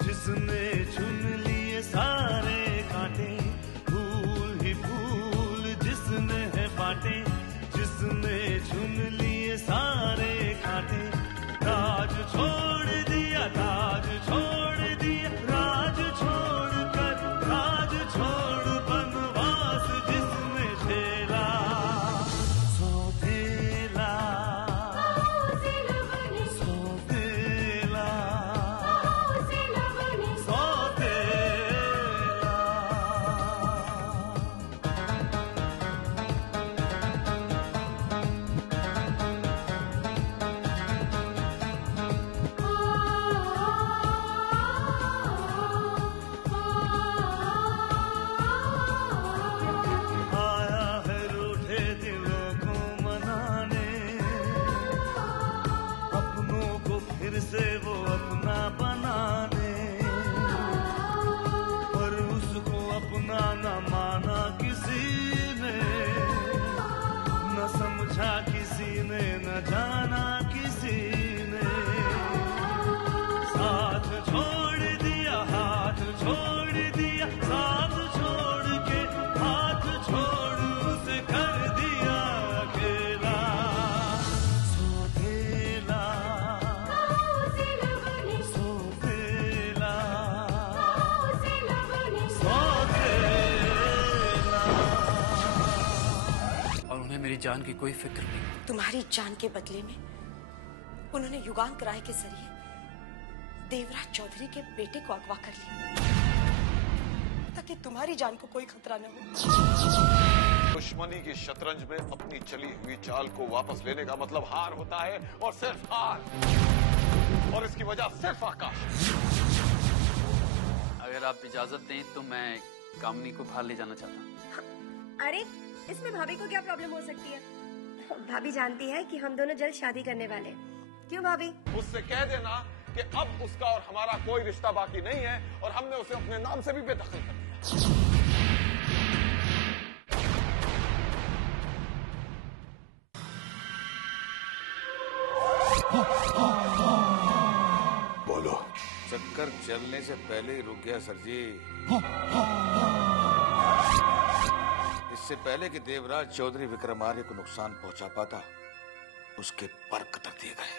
जिसने चुन लिए सारे कांटे, फूल ही फूल जिसने है बांटे, जिसने चुन लिए सारे कांटे। राज छोड़ दिया, ताज छोड़ दिया, राज छोड़ कर राज छोड़ बनवास जिसने झेला, सौतेला सौतेला से वो अपना बनाने, पर उसको अपना न माना किसी ने, न समझा किसी ने, न जाना किसी ने। साथ छोड़ दिया, हाथ छोड़ दिया, साथ छोड़ के हाथ छोड़ उसे कर दिया अकेला, सौतेला मेरी जान की कोई फिक्र नहीं। तुम्हारी जान के बदले में उन्होंने युगांक राय के जरिए देवराज चौधरी के बेटे को अगवा कर लिया, ताकि तुम्हारी जान को कोई खतरा न हो। दुश्मनी की शतरंज में अपनी चली हुई चाल को वापस लेने का मतलब हार होता है, और सिर्फ हार, और इसकी वजह सिर्फ आकाश। अगर आप इजाजत दें तो मैं कामनी को बाहर ले जाना चाहता हूँ। अरे इसमें भाभी को क्या प्रॉब्लम हो सकती है? भाभी जानती है कि हम दोनों जल्द शादी करने वाले। क्यों भाभी? उससे कह देना कि अब उसका और हमारा कोई रिश्ता बाकी नहीं है, और हमने उसे अपने नाम से भी बेदखल कर दिया। बोलो। चक्कर चलने से पहले ही रुक गया सर जी। इससे पहले कि देवराज चौधरी विक्रमार्य को नुकसान पहुंचा पाता, उसके पर कतर दिए गए।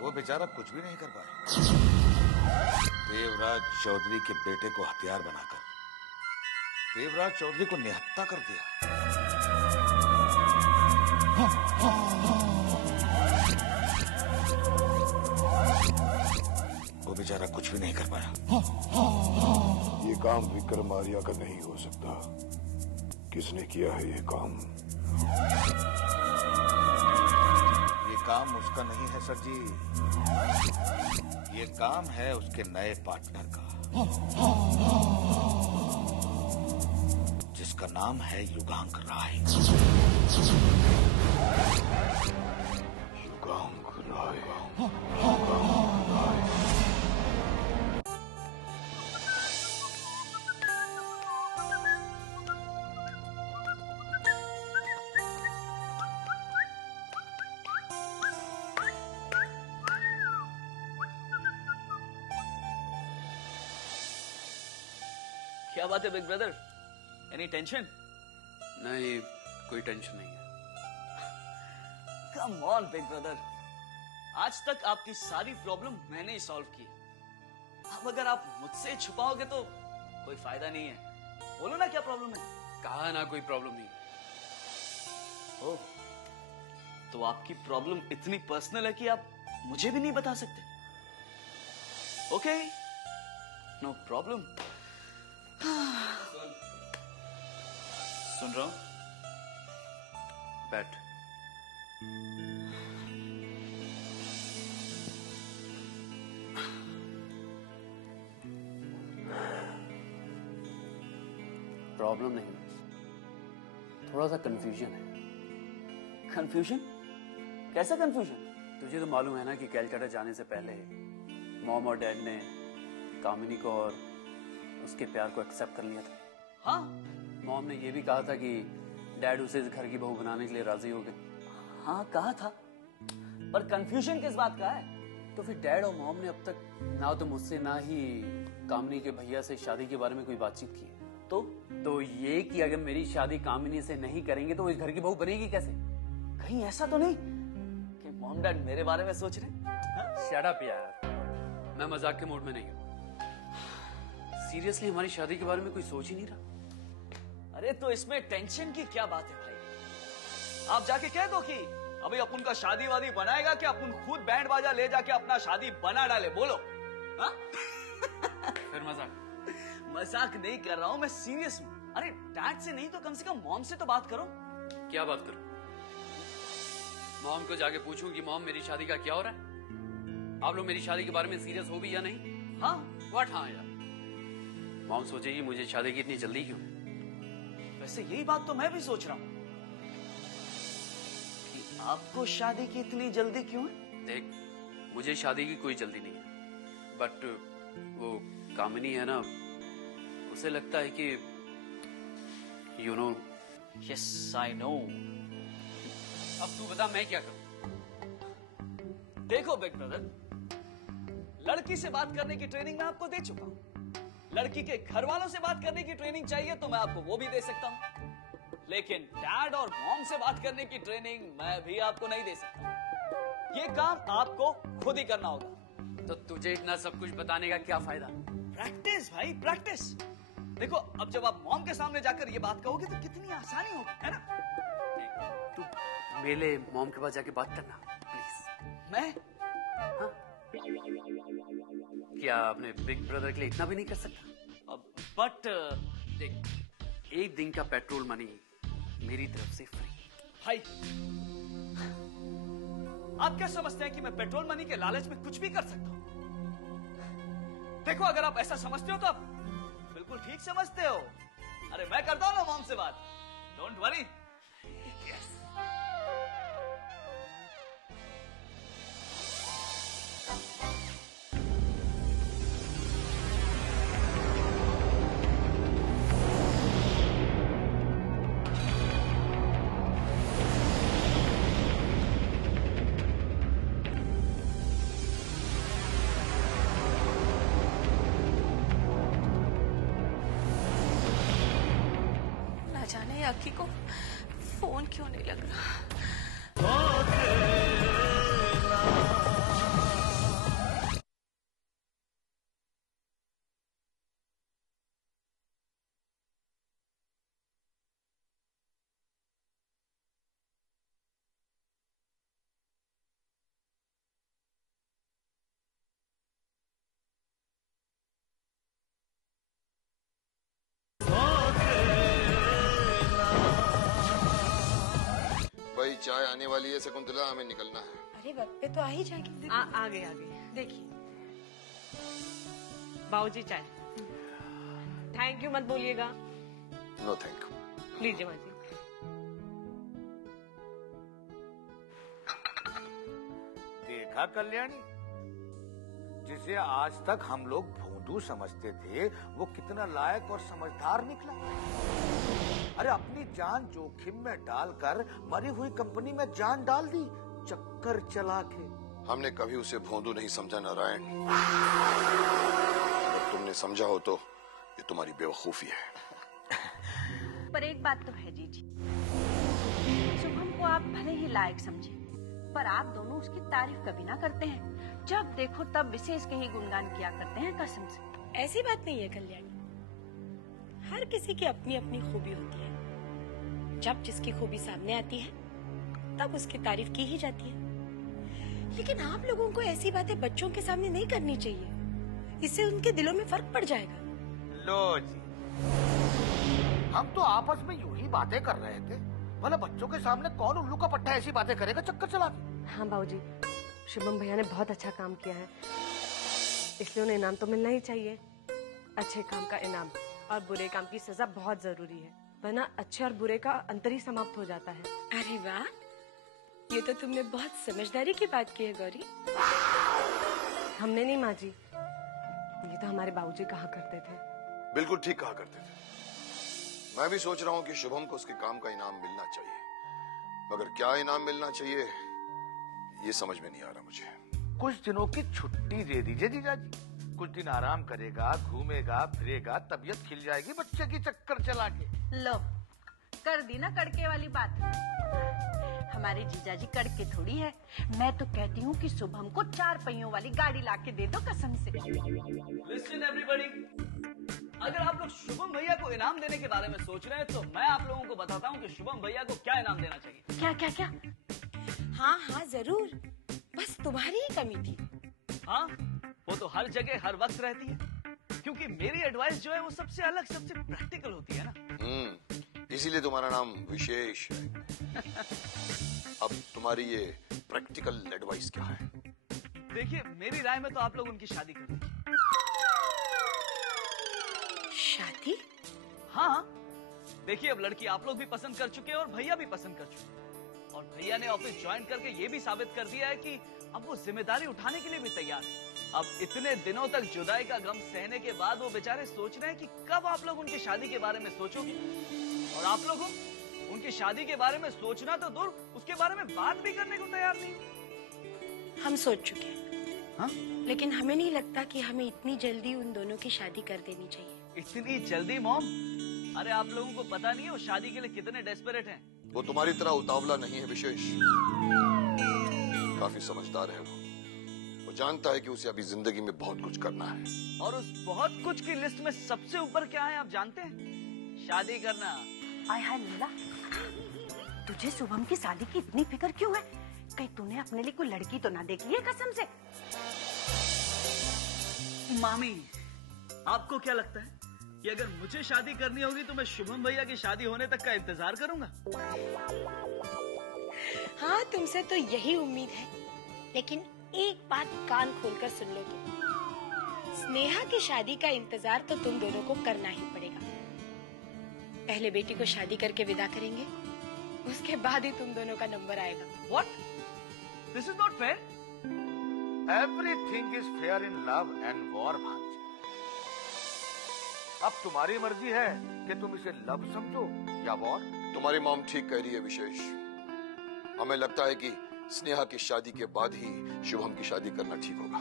वो बेचारा कुछ भी नहीं कर पाया। देवराज चौधरी के बेटे को हथियार बनाकर देवराज चौधरी को निहत्था कर दिया। वो बेचारा कुछ भी नहीं कर पाया। ये काम विक्रमार्य का नहीं हो सकता। किसने किया है ये काम? ये काम उसका नहीं है सर जी, ये काम है उसके नए पार्टनर का, जिसका नाम है युगांक राय। युगांक राय। क्या बात है बिग ब्रदर? Any tension? नहीं, कोई टेंशन नहीं है। कम ऑन बिग ब्रदर, आज तक आपकी सारी प्रॉब्लम मैंने ही सॉल्व की। अब अगर आप मुझसे छुपाओगे तो कोई फायदा नहीं है। बोलो ना क्या प्रॉब्लम है? कहा ना कोई प्रॉब्लम नहीं। ओह, तो आपकी प्रॉब्लम इतनी पर्सनल है कि आप मुझे भी नहीं बता सकते? Okay, no problem. सुन रहा हूं। बैठ। प्रॉब्लम नहीं, थोड़ा सा कंफ्यूजन है। कंफ्यूजन? कैसा कंफ्यूजन? तुझे तो मालूम है ना कि कैलकाटा जाने से पहले मॉम और डैड ने कामिनी को और उसके प्यार को एक्सेप्ट कर लिया था। हाँ, मॉम ने ये भी कहा था कि डैड उसे इस घर की बहू बनाने के लिए राजी हो गए। हाँ कहा था, पर कंफ्यूजन किस बात का है? तो फिर डैड और मॉम ने अब तक ना तो मुझसे ना ही कामिनी के भैया से शादी के बारे में कोई बातचीत की है। तो ये कि अगर मेरी शादी कामिनी से नहीं करेंगे तो वो इस घर की बहू बनेगी कैसे? कहीं ऐसा तो नहीं कि मॉम डैड मेरे बारे में सोच रहे? शट अप यार, मैं मजाक के मूड में नहीं हूँ। सीरियसली हमारी शादी के बारे में कोई सोच ही नहीं रहा। अरे तो इसमें टेंशन की क्या बात है भाई? आप जाके कह दो कि अभी अपन का शादी वादी बनाएगा कि अपन खुद बैंड बाजा ले जाके अपना शादी बना डाले, बोलो। हाँ? फिर मजाक नहीं कर रहा हूं, मैं सीरियस हूं। अरे डैड से नहीं तो कम से कम मॉम से तो बात करो। क्या बात करूं? मॉम को जाके पूछूं कि मॉम मेरी शादी का क्या हो रहा है? आप लोग मेरी शादी के बारे में सीरियस हो भी या नहीं? हाँ व्हाट? हाँ यार, मॉम सोचेगी मुझे शादी की इतनी जल्दी क्यों? वैसे यही बात तो मैं भी सोच रहा हूं कि आपको शादी की इतनी जल्दी क्यों है? देख, मुझे शादी की कोई जल्दी नहीं है, बट वो कामिनी है ना, उसे लगता है कि you know. Yes I know. अब तू बता मैं क्या करूं? देखो बिग ब्रदर, लड़की से बात करने की ट्रेनिंग मैं आपको दे चुका हूं। लड़की के घर वालों से बात करने की ट्रेनिंग चाहिए तो मैं आपको वो भी दे सकता हूं, लेकिन डैड और मॉम से बात करने की ट्रेनिंग मैं भी आपको नहीं दे सकता। ये काम आपको खुद ही करना होगा। तो तुझे इतना सब कुछ बताने का क्या फायदा? प्रैक्टिस भाई, प्रैक्टिस। देखो अब जब आप मॉम के सामने जाकर ये बात कहोगे तो कितनी आसानी होगी, है ना? तू मेरे मॉम के पास जाके बात करना प्लीज। मैं? हाँ? क्या अपने बिग ब्रदर के लिए इतना भी नहीं कर सकता? बट देख, एक दिन का पेट्रोल मनी मेरी तरफ से फ्री। भाई आप क्या समझते हैं कि मैं पेट्रोल मनी के लालच में कुछ भी कर सकता हूं? देखो अगर आप ऐसा समझते हो तो आप बिल्कुल ठीक समझते हो। अरे मैं करता हूं ना मॉम से बात, डोंट वरी। यस। अक्की को फोन क्यों नहीं लग रहा? भाई चाय आने वाली है शकुंतला, हमें निकलना है। अरे वक्त पे तो आ ही जाएगी। आ गए देखिए बाबूजी चाय। थैंक यू मत बोलिएगा। No thank you. लीजिए माँ जी। देखा कल्याणी, जिसे आज तक हम लोग भोंदू समझते थे वो कितना लायक और समझदार निकला। अरे अपनी जान जोखिम में डालकर मरी हुई कंपनी में जान डाल दी, चक्कर चला के। हमने कभी उसे भोंदू नहीं समझा नारायण। अगर तुमने समझा हो तो ये तुम्हारी बेवकूफी है। पर एक बात तो है जीजी, शुभम को आप भले ही लायक समझे, पर आप दोनों उसकी तारीफ कभी ना करते हैं। जब देखो तब विशेष के ही गुणगान किया करते हैं कसम से। ऐसी बात नहीं है कल्याणी, हर किसी की अपनी अपनी खूबी होती है। जब जिसकी खूबी सामने आती है तब उसकी तारीफ की ही जाती है। लेकिन आप लोगों को ऐसी बातें बच्चों के सामने नहीं करनी चाहिए, इससे उनके दिलों में फर्क पड़ जाएगा। लो जी, हम तो आपस में यूं ही बातें कर रहे थे, मतलब बच्चों के सामने कौन उल्लू का पट्टा ऐसी बातें करेगा चक्कर चला के? हाँ बाबूजी, शुभम भैया ने बहुत अच्छा काम किया है, इसलिए उन्हें इनाम तो मिलना ही चाहिए। अच्छे काम का इनाम और बुरे काम की सजा बहुत जरूरी है, वरना अच्छे और बुरे का अंतर ही समाप्त हो जाता है। अरे वाह, ये तो तुमने बहुत समझदारी की बात की है गौरी। हमने नहीं माँ जी, ये तो हमारे बाबूजी कहा करते थे। बिल्कुल ठीक कहा करते थे। मैं भी सोच रहा हूँ कि शुभम को उसके काम का इनाम मिलना चाहिए, मगर क्या इनाम मिलना चाहिए ये समझ में नहीं आ रहा मुझे। कुछ दिनों की छुट्टी दे दीजिए जीजा जी, कुछ दिन आराम करेगा, घूमेगा फिरेगा, तबीयत खिल जाएगी बच्चे की चक्कर चला के। लो, कर दी ना कड़के वाली बात। हमारे जीजा जी कड़के थोड़ी है। मैं तो कहती हूँ कि शुभम को 4 पहियों वाली गाड़ी लाके दे दो कसम से। लिसन एवरीबॉडी, अगर आप लोग शुभम भैया को इनाम देने के बारे में सोच रहे हैं तो मैं आप लोगों को बताता हूँ कि शुभम भैया को क्या इनाम देना चाहिए। क्या क्या क्या? हाँ हाँ जरूर, बस तुम्हारी ही कमी थी। हाँ, वो तो हर जगह हर वक्त रहती है, क्योंकि मेरी एडवाइस जो है वो सबसे अलग, सबसे प्रैक्टिकल होती है ना। इसीलिए तुम्हारा नाम विशेष है। अब तुम्हारी ये प्रैक्टिकल एडवाइस क्या है? देखिए, मेरी राय में तो आप लोग उनकी शादी कर दीजिए। शादी? हाँ, देखिए अब लड़की आप लोग भी पसंद कर चुके हैं और भैया भी पसंद कर चुके हैं, और भैया ने ऑफिस ज्वाइन करके ये भी साबित कर दिया है कि अब वो जिम्मेदारी उठाने के लिए भी तैयार है। अब इतने दिनों तक जुदाई का गम सहने के बाद वो बेचारे सोच रहे हैं कि कब आप लोग उनकी शादी के बारे में सोचोगे, और आप लोग उनकी शादी के बारे में सोचना तो दूर, उसके बारे में बात भी करने को तैयार नहीं। हम सोच चुके हैं। हाँ? लेकिन हमें नहीं लगता कि हमें इतनी जल्दी उन दोनों की शादी कर देनी चाहिए। इतनी जल्दी मॉम? अरे आप लोगों को पता नहीं है वो शादी के लिए कितने डेस्परेट हैं। वो तुम्हारी तरह उतावला नहीं है विशेष, काफी समझदार है वो जानता है कि उसे अभी जिंदगी में बहुत कुछ करना है। और उस बहुत कुछ की लिस्ट में सबसे ऊपर क्या है आप जानते हैं? शादी करना। आय हाय लीला, तुझे शुभम की शादी की इतनी फिक्र क्यों है? कहीं तूने अपने लिए कोई लड़की तो ना देख ली है कसम से? मामी, आपको क्या लगता है कि अगर मुझे शादी करनी होगी तो मैं शुभम भैया की शादी होने तक का इंतजार करूंगा? हाँ, तुमसे तो यही उम्मीद है, लेकिन एक बात कान खोलकर सुन लो तुम। स्नेहा की शादी का इंतजार तो तुम दोनों को करना ही पड़ेगा। पहले बेटी को शादी करके विदा करेंगे, उसके बाद ही तुम दोनों का नंबर आएगा। What? This is not fair. Everything is fair in love and war, भांजी। अब तुम्हारी मर्जी है कि तुम इसे लव समझो या वॉर। तुम्हारी मॉम ठीक कह रही है विशेष। हमें लगता है कि स्नेहा की शादी के बाद ही शुभम की शादी करना ठीक होगा।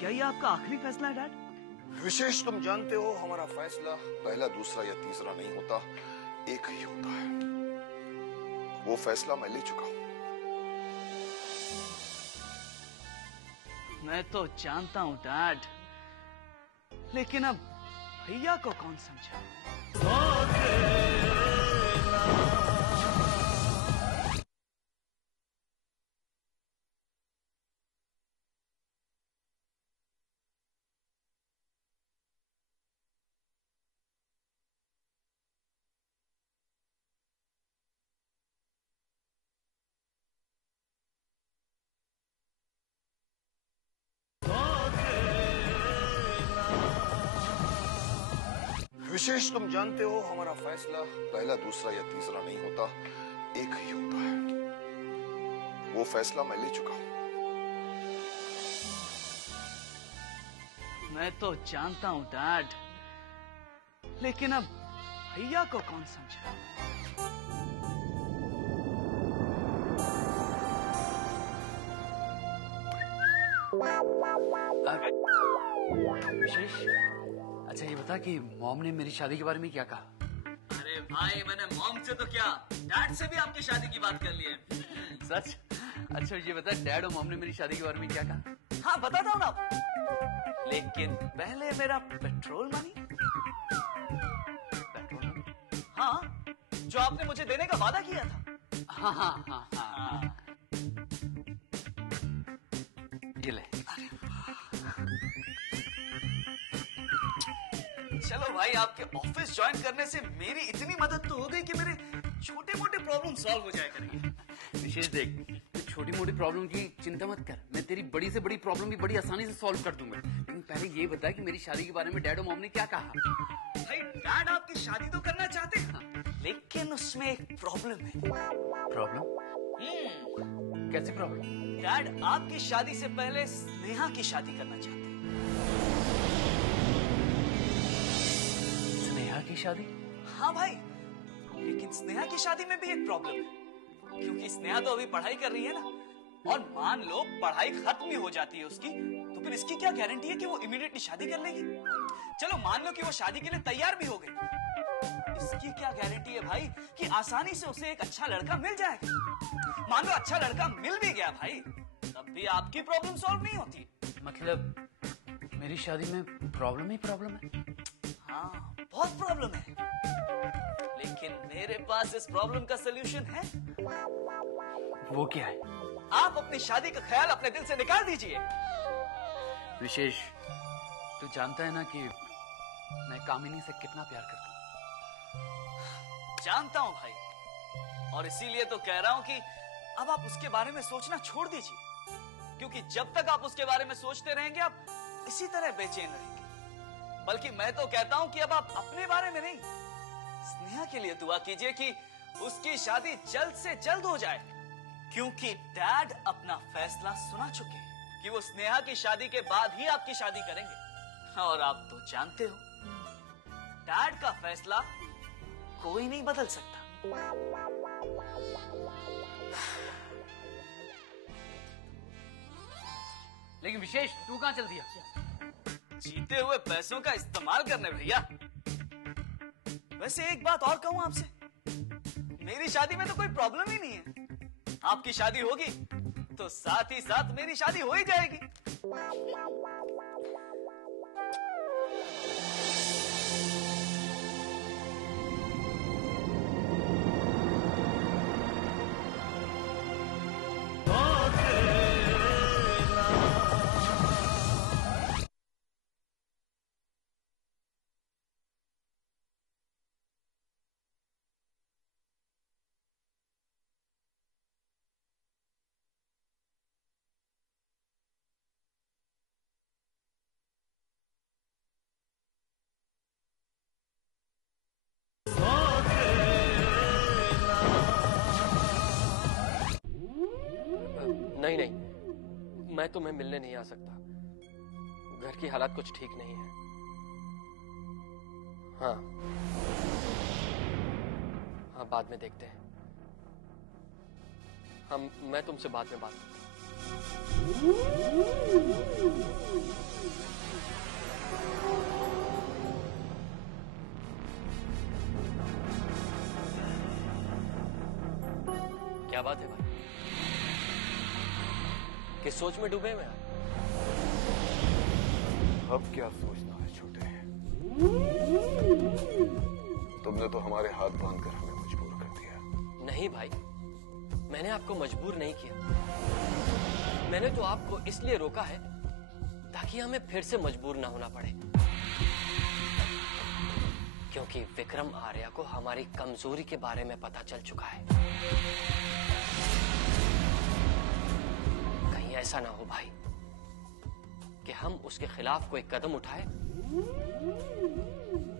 क्या ये आपका आखिरी फैसला है डैड? विशेष, तुम जानते हो हमारा फैसला पहला, दूसरा या तीसरा नहीं होता, एक ही होता है। वो फैसला मैं ले चुका हूं। मैं तो जानता हूं डैड, लेकिन अब भैया को कौन समझा? विशेष, तुम जानते हो हमारा फैसला पहला, दूसरा या तीसरा नहीं होता, एक ही होता है। वो फैसला मैं ले चुका हूं। मैं तो जानता हूं डैड, लेकिन अब भैया को कौन समझा? विशेष, अच्छा ये बता कि मॉम ने मेरी शादी के बारे में क्या कहा? अरे भाई, मैंने मॉम से तो क्या, डैड से भी आपकी शादी की बात कर ली है। सच? अच्छा ये बता, डैड और मॉम ने मेरी शादी के बारे में क्या कहा? हाँ बताता हूँ ना, लेकिन पहले मेरा पेट्रोल मनी। Petrol money? हाँ, जो आपने मुझे देने का वादा किया था। हाँ हाँ हाँ हाँ, ये ले। चलो भाई, आपके ऑफिस ज्वाइन करने से मेरी इतनी मदद तो हो गई कि मेरे छोटे मोटे प्रॉब्लम सॉल्व हो जाया करेंगे। विशेष देख, तू छोटी मोटी प्रॉब्लम की चिंता मत कर, मैं तेरी बड़ी से बड़ी प्रॉब्लम भी बड़ी आसानी से सॉल्व कर दूंगा। लेकिन पहले ये बता कि मेरी शादी के बारे में डैड और मॉम ने क्या कहा। भाई डैड आपकी शादी तो करना चाहते हैं, लेकिन उसमें एक प्रॉब्लम है। प्रॉब्लम? कैसी प्रॉब्लम? डैड आपकी शादी से पहले स्नेहा की शादी करना चाहते हैं। स्नेहा की शादी? हाँ भाई, लेकिन स्नेहा की शादी में भी एक प्रॉब्लम है, क्योंकि स्नेहा तो अभी पढ़ाई कर रही है ना, और मान लो पढ़ाई खत्म ही हो जाती है उसकी, तो फिर इसकी क्या गारंटी है कि वो इमीडिएटली शादी कर लेगी? चलो मान लो कि वो शादी के लिए तैयार भी हो गई, इसकी क्या गारंटी है भाई कि आसानी से उसे एक अच्छा लड़का मिल जाएगा? मान लो अच्छा लड़का मिल भी गया भाई, तब भी आपकी प्रॉब्लम सॉल्व नहीं होती। मतलब मेरी शादी में प्रॉब्लम ही प्रॉब्लम है? हाँ, बहुत प्रॉब्लम है, लेकिन मेरे पास इस प्रॉब्लम का सलूशन है। वो क्या है? आप अपनी शादी का ख्याल अपने दिल से निकाल दीजिए। विशेष, तू जानता है ना कि मैं कामिनी से कितना प्यार करता हूँ। जानता हूँ भाई, और इसीलिए तो कह रहा हूँ कि अब आप उसके बारे में सोचना छोड़ दीजिए, क्योंकि जब तक आप उसके बारे में सोचते रहेंगे आप इसी तरह बेचैन रहेंगे। बल्कि मैं तो कहता हूँ कि अब आप अपने बारे में नहीं, स्नेहा के लिए दुआ कीजिए कि उसकी शादी जल्द से जल्द हो जाए, क्योंकि डैड अपना फैसला सुना चुके हैं कि वो स्नेहा की शादी के बाद ही आपकी शादी करेंगे। और आप तो जानते हो, डैड का फैसला कोई नहीं बदल सकता। लेकिन विशेष, तू कहां चल दिया? जीते हुए पैसों का इस्तेमाल करने भैया। वैसे एक बात और कहूं आपसे, मेरी शादी में तो कोई प्रॉब्लम ही नहीं है। आपकी शादी होगी तो साथ ही साथ मेरी शादी हो ही जाएगी। नहीं नहीं, मैं तुम्हें मिलने नहीं आ सकता। घर की हालात कुछ ठीक नहीं है। हाँ हाँ, बाद में देखते हैं। मैं तुमसे बाद में बात करता हूँ। क्या बात है भाई? किस सोच में डूबे हुए आप? अब क्या सोचना है छोटे? तुमने तो हमारे हाथ बांधकर हमें मजबूर कर दिया। नहीं भाई, मैंने आपको मजबूर नहीं किया। मैंने तो आपको इसलिए रोका है ताकि हमें फिर से मजबूर ना होना पड़े, क्योंकि विक्रम आर्या को हमारी कमजोरी के बारे में पता चल चुका है। ऐसा ना हो भाई कि हम उसके खिलाफ कोई कदम उठाए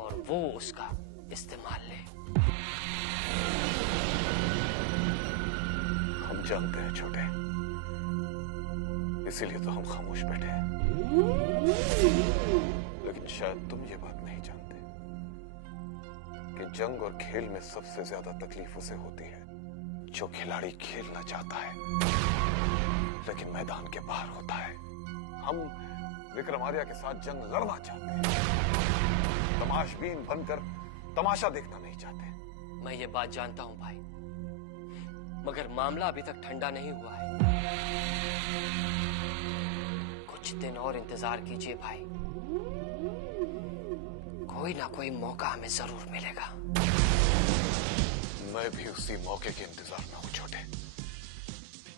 और वो उसका इस्तेमाल ले। हम जानते हैं छोटे, इसीलिए तो हम खामोश बैठे हैं। लेकिन शायद तुम ये बात नहीं जानते कि जंग और खेल में सबसे ज्यादा तकलीफ उसे होती है जो खिलाड़ी खेलना चाहता है लेकिन मैदान के बाहर होता है। हम विक्रम आर्या के साथ जंग लड़ना चाहते हैं, तमाशबीन बनकर तमाशा देखना नहीं चाहते। मैं ये बात जानता हूं भाई, मगर मामला अभी तक ठंडा नहीं हुआ है। कुछ दिन और इंतजार कीजिए भाई, कोई ना कोई मौका हमें जरूर मिलेगा। मैं भी उसी मौके के इंतजार में हूं छोटे,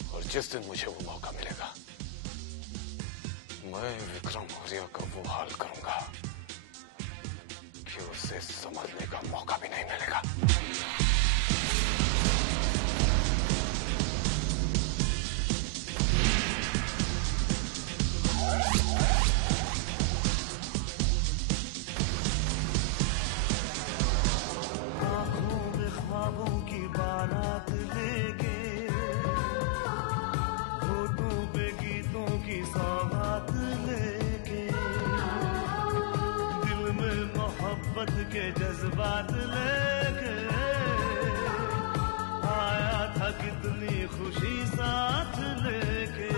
और जिस दिन मुझे वो मौका मिलेगा मैं विक्रम आर्या का वो हाल करूंगा उसे समझने का मौका भी नहीं मिलेगा। आंखों में ख्वाबों की बारात लेके, होठों पे गीतों की सौगात लेके, दिल में मोहब्बत के जज्बात लेके आया था कितनी खुशी साथ लेके।